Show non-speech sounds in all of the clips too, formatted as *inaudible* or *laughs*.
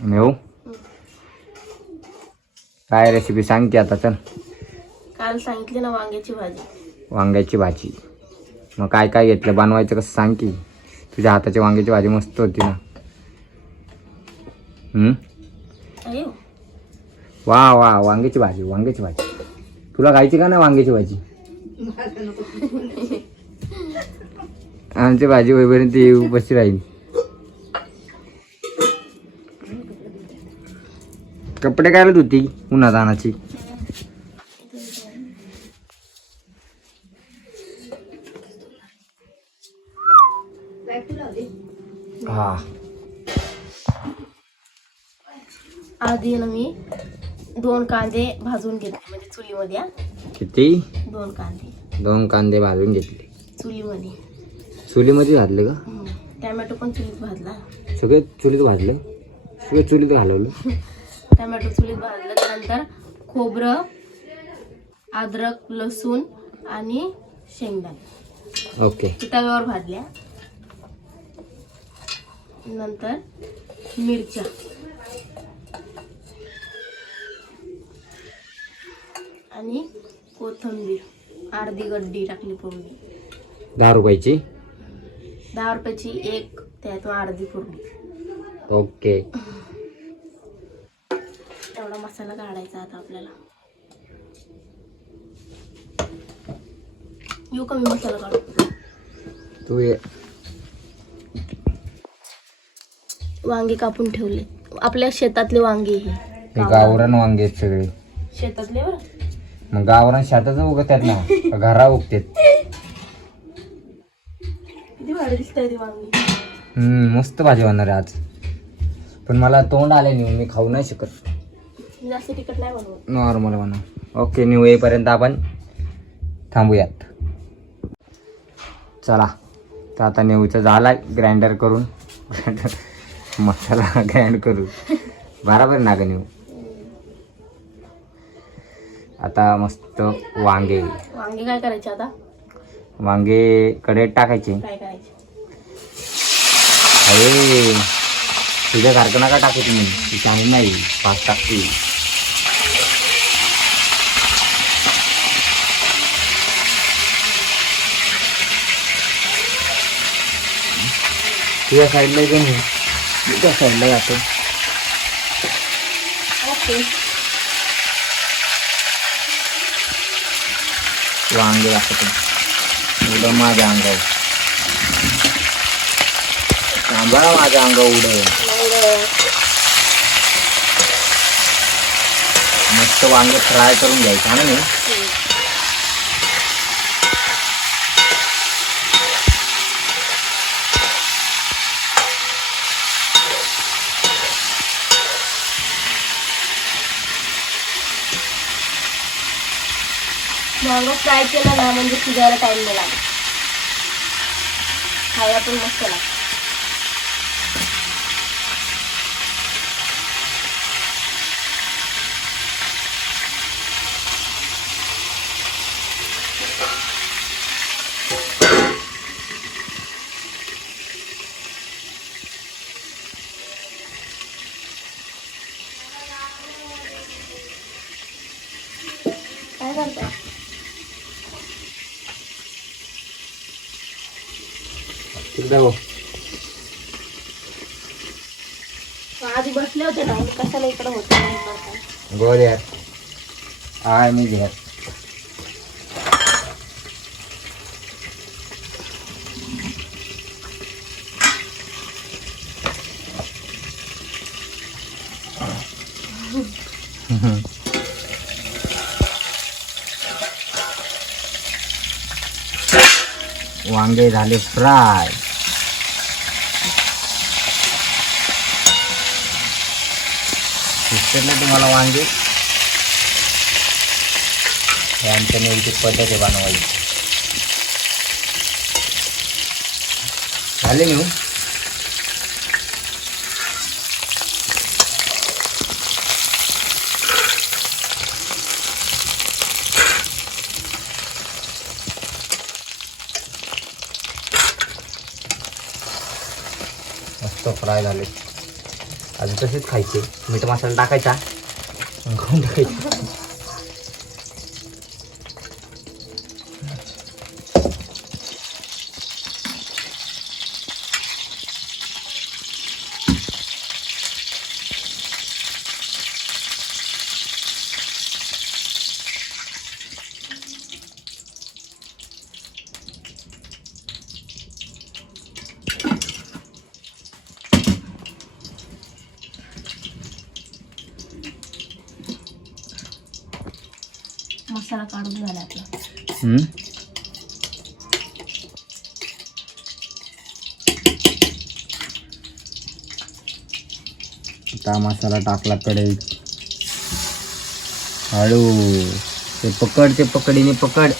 नेऊ? काय रेसिपी सांग की आता चल. काल सांगितली ना वांग्याची भाजी. वांग्याची भाजी. मग काय काय घेतलं? बनवायचं कसं सांग की. तुझ्या हाताची वांग्याची भाजी मस्त होती ना. हम्म? अयो वा वा वांग्याची भाजी वांग्याची भाजी. तुला खायची का नाही वांग्याची भाजी? आमची भाजी होईपर्यंत ती उपस्थित राहील कपडे काय धुती उन्हात आणाची हा. आधी ना मी. दोन कांदे भाजून घेतले म्हणजे चुलीमध्ये हा. किती? दोन कांदे. दोन कांदे भाजून घेतले. चुलीमध्ये. चुलीमध्ये घातले का? हम्म. टॅमॅटो पण चुलीत भाजला. सगळे चुलीत भाजलं? सगळे चुलीत घालवलं? *laughs* टॅमॅटो चुलीत भाजलं त्यानंतर खोबरं अद्रक लसूण आणि शेंगदाणे. ओके. तव्यावर भाजल्या. नंतर मिरच्या. आणि कोथिंबीर. अर्धी गड्डी टाकली फोडणी. दहा रुपयाची? दहा रुपयाची एक त्यातून अर्धी फोडणी. ओके. तेवढा मसाला काढायचा आता आपल्याला. येऊ कमी मसाला काढू? तू ये. वांगे कापून ठेवले. आपल्या शेतातले वांगे हे. हे गावरान वांगे आहेत सगळे. शेतातले बरं? मग गावरान शेताच उगतात ना? घरा उगतात? किती भारी दिसत ती वांगी. हम्म, मस्त भाजी होणार आहे आज. पण मला तोंड आले नाही मी खाऊ नाही शकत. जास्त तिखट नाही बनवत. नॉर्मल बनव ओके न्यू येईपर्यंत आपण थांबूयात. चला तर आता नेऊचं झालाय. ग्राइंडर करून. मसाला ग्राइंड करू बराबर ना ग नेऊ आता मस्त वांगे. वांगे काय करायचे आता? वांगे कडेत टाकायचे. काय करायचे? अरे तुझ्यासारखं नका टाकू तुम्ही. चांगली नाही. पाच टाकते तुझ्या साईडला मी. तुझ्या साईडला जातो. ओके वांगे दाखवतो. उडं माझ्या अंगावर. सांभाळा माझ्या अंगावर उडं मस्त वांगे फ्राय करून घ्यायचं ना मी? वांग फ्राय केलं ना म्हणजे शिजायला टाइम नाही लागत. खायला पण मस्त लागतं. तिकडे हो आधी बसले होते ना कशाला इकडे होते गोड यार आय मी घ्या वांगे झाले फ्राय दिसतात तुम्हाला वांगे. हे आमच्या नेहमीची पद्धत आहे बनवायची. झाले नेऊ मस्त फ्राय झाले. अजून तसेच खायचे. मीठ मसाला टाकायचा. आणि खाऊन टाकायचा. मसाला काढून झाला आपला? आता मसाला टाकला कढईत. हळू. ते पकड ते पकडीने पकड.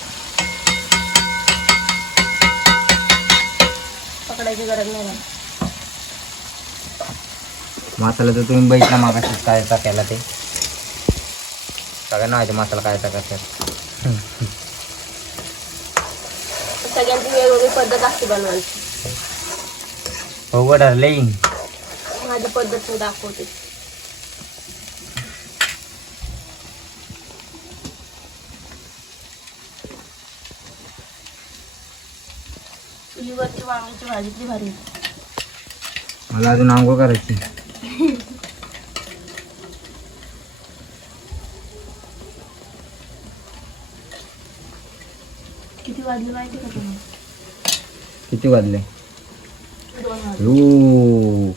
पकडायची गरज नाही. मसाला तर तुम्ही बघितला मागाशी काय टाकायला ते. सगळ्यांना माहिती मसाला काय टाकायचा सगळ्यांची वेगवेगळी पद्धत असते बनवायची. हो गं डार्लिंग माझी पद्धत मी दाखवते. चुलीवरची वांग्याची भाजीतली भारी होती. मला अजून आंघोळ करायची. *laughs* वाजले माहिती का तुम्ही? किती वाजले? दोन वाजले.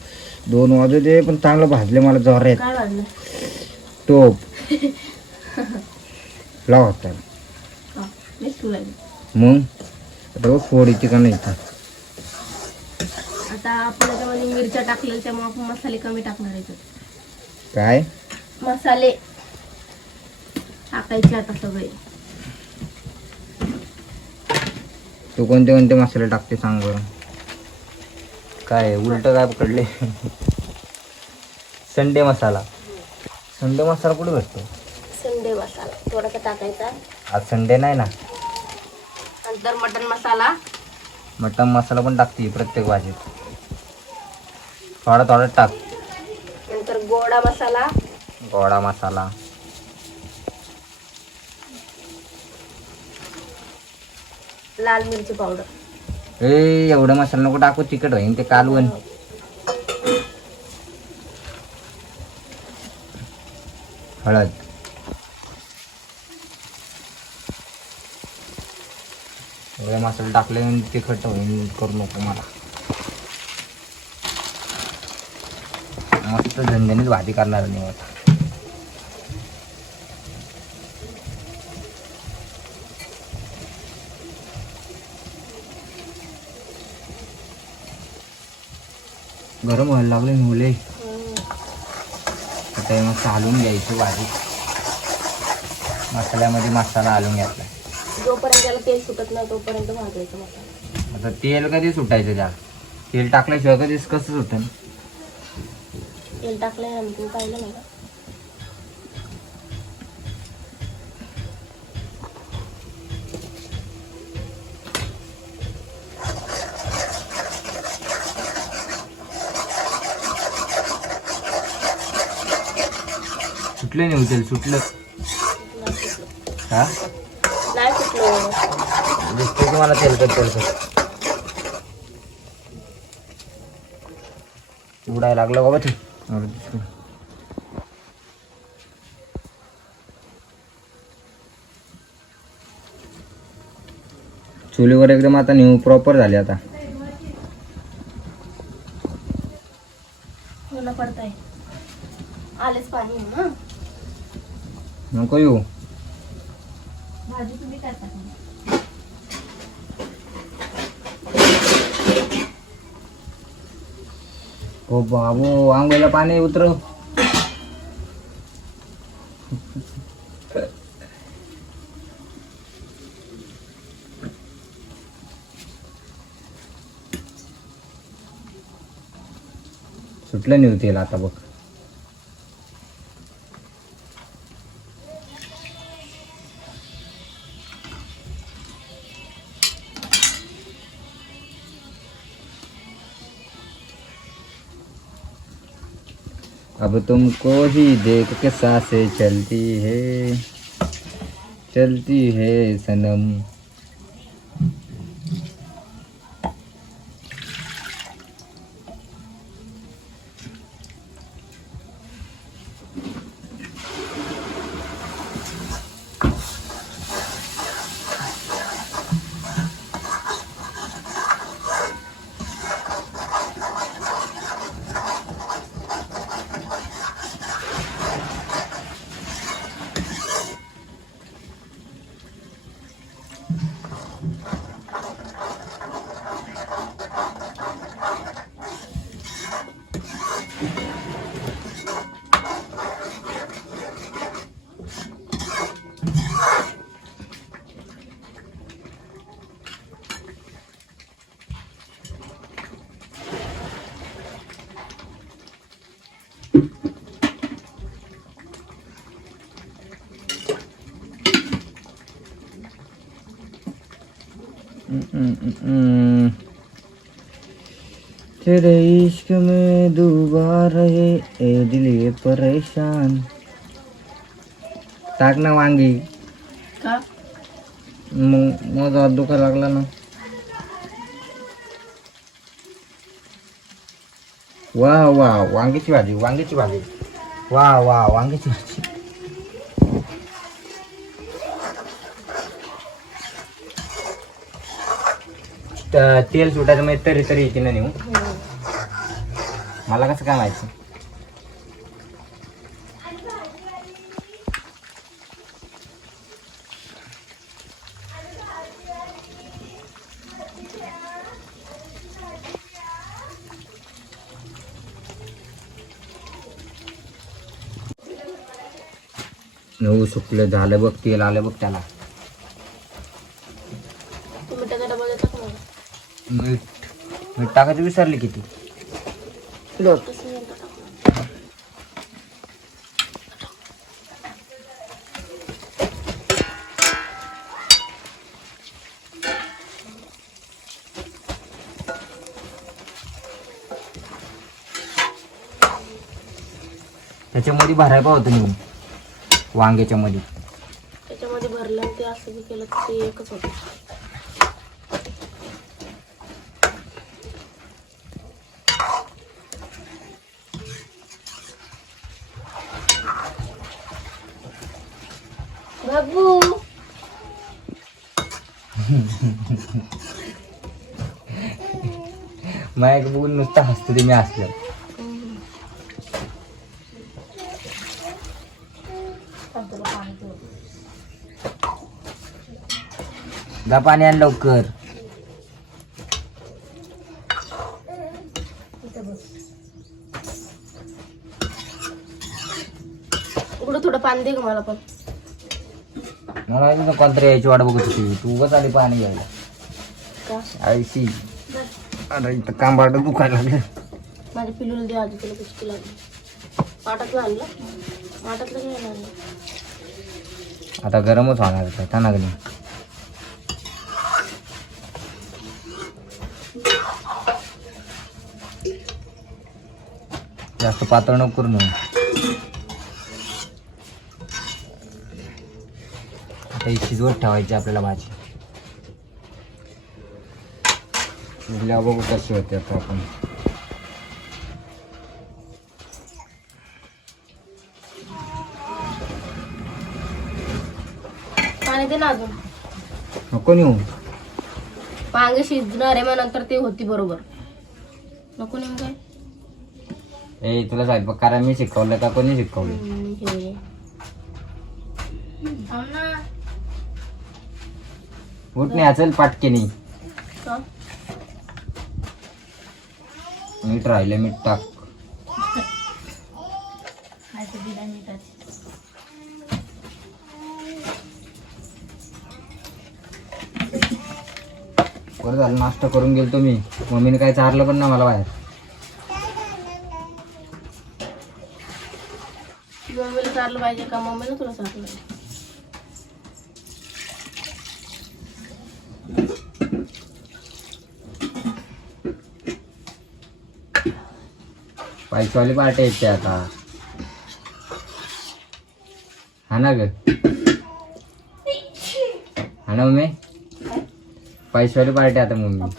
दोन वाजू दे पण चांगलं भाजले मला जोर आहेत काय वाजलं टोप. *laughs* लाव होता हा मीच तुला मग? आता बघ फोडीची का नाही इथं. आता आपण याच्यामध्ये मिरच्या टाकलेल्या त्यामुळे आपण मसाले कमी टाकणार आहेत काय? मसाले. टाकायचे आता सगळे. तू कोणते कोणते मसाले टाकते सांग बरं. काय उलट काय पकडले? संडे मसाला. संडे मसाला कुठे भेटतो? संडे मसाला. थोडासा टाकायचा. आज संडे नाही ना? नंतर मटन मसाला. मटन मसाला पण टाकते प्रत्येक भाजीत. थोडा थोडा टाक. नंतर गोडा मसाला. गोडा मसाला. लाल मिरची पावडर. ए एवढं मसाला नको टाकू तिखट राहीन ते कालवण हळद. एवढे मसाला टाकले तिखट होईन करू नको मला. मस्त धंद्यानेच भाजी करणार नाही आता. गरम व्हायला लागले मुले. आता हे मस्त हलवून घ्यायची भाजी. मसाल्यामध्ये मसाला हलवून घ्यायचा. जोपर्यंत त्याला तेल सुटत नाही तोपर्यंत भाजायचं मसाला. आता तेल कधी सुटायचं त्या तेल टाकल्याशिवाय कधीच कसं सुटेल तेल टाकलंय ना मी, तुम्ही पाहिलं नाही सुटलं नाही तेल सुटलं. हा? नाही सुटलं. दिसतंय तुम्हाला तेलकट तेलकट उडायला लागलं बाबा ते. चुलीवर एकदम आता न्यू प्रॉपर झाले आता मला पडताय आलेच पाणी ना नको येऊ. भाजी तुम्ही टाकणार हो बाबू आंघोळीला पाणी उतरव. सुटलं नाही तेल आता बघ. अब तुमको ही देख के सांसें चलती है चलती है सनम। तेरे इश्क में डूबा रहे ए दिल ये परेशान। टाक ना वांगी। का? मग माझा दुखा लागला ना। वा वा वांग्याची भाजी वांग्याची भाजी। वा वा वांग्याची भाजी. तेल सुटायचं म्हणजे तरी तरी येते ना नेऊ मला कसं काय माहिती नऊ सुकलं झालं बघ तेल आलं बघ त्याला तू मिठाचा डबा देता का मला मीठ. मीठ टाकायचं विसरले किती टाका. त्याच्यामध्ये भरायला होतं नेऊन. वांग्याच्या मध्ये त्याच्यामध्ये भरलं ते असं बी केलं ते एकच होतं. बाबू माझ्या बघून नुसतं हसतं ते मी हसलं. जा पाणी आण लवकर. थोडं पाणी दे मला पण. मला ना कोणतरी यायची वाट बघत होती. तू उगाच आली पाणी घ्यायला. का आयशी अरे इथं कांबाड दुखायला लागलं. माझ्या पिलूला दे आधी तुला कुस्ती लागली. पाटातलं आणलं काय आणलं आता गरमच होणार आहे था ना गणी जास्त पातळ नको करू नये. ही शिजवत ठेवायची आपल्याला भाजी. शिजल्या बघू कशी होते आता आपण. पाणी दे ना अजून. नको नेऊ. वांगे शिजणार आहे मग नंतर ते होती बरोबर. नको नेम काय? ए तुला स्वयंपाक करायला मी शिकवलं का कोणी शिकवलं? हम्म, हे. थांब ना. उठ नाही असेल पाटकेनी? मीठ राहिलं मीठ टाक. बरं झालं नाश्ता करून गेलतो मी. मम्मीने काय चारलं पण ना मला बाहेर. मम्मीला चारलं पाहिजे का? मम्मीला तुला चारलं पाहिजे. पैसेवाली पार्टी येते आता. हा ना ग. हा ना मम्मी? पैशावाली पार्टी आता मम्मी.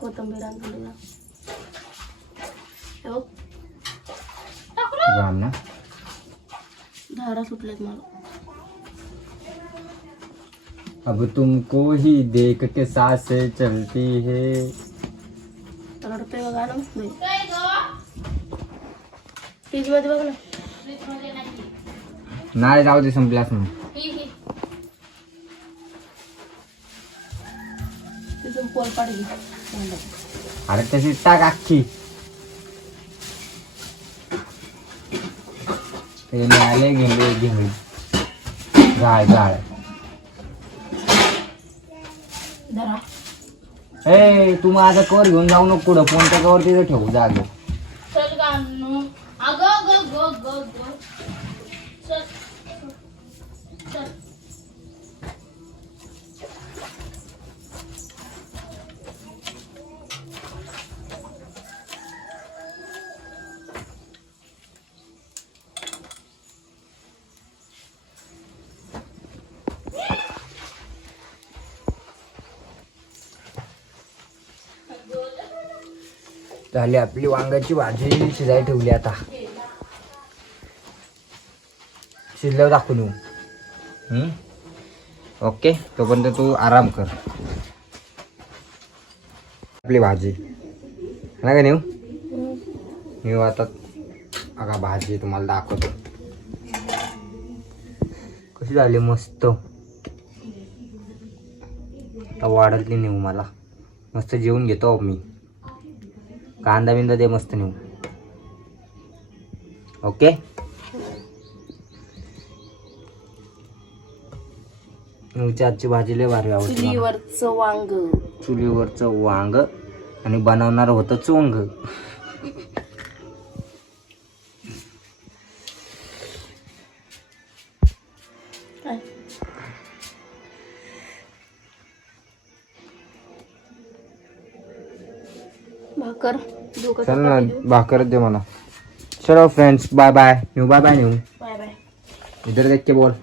कोथंबीर ना. झाडा सुटलेत मला. अब तुमको ही देख के सांसें चलती है। रडतोय बघा ना फ्रीजमध्ये बघ ना. नाही जाऊ दे संपल्यास मग तिथून. अरे तशी टाक अख्खी ते मिळाले गेले घेऊन. गाळ गाळ ए तू माझा कवर घेऊन जाऊ नको कुठं फोनच्या कवर तिथे ठेवू जागे चल गाणं. अगं ग ग ग ग. चल चल. झाली आपली वांग्याची भाजी शिजाय ठेवली आता. शिजल्यावर दाखवून येऊ? ओके तोपर्यंत तू आराम कर. आपली भाजी. ना का नेऊ? नेऊ आता. अगा भाजी तुम्हाला दाखवतो. कशी झाली मस्त. आता वाढतली नेऊ मला. मस्त जेवून घेतो मी. कांदा बिंदा दे मस्त नेऊ. ओके? आजची भाजी लय भारी आवडते. चुलीवरचं वांग. चुलीवरचं वांग आणि बनवणार होतं चोंग. चल ना? भाकर दे मला. चलो friends bye bye new bye bye new bye bye इधर देख के बोल.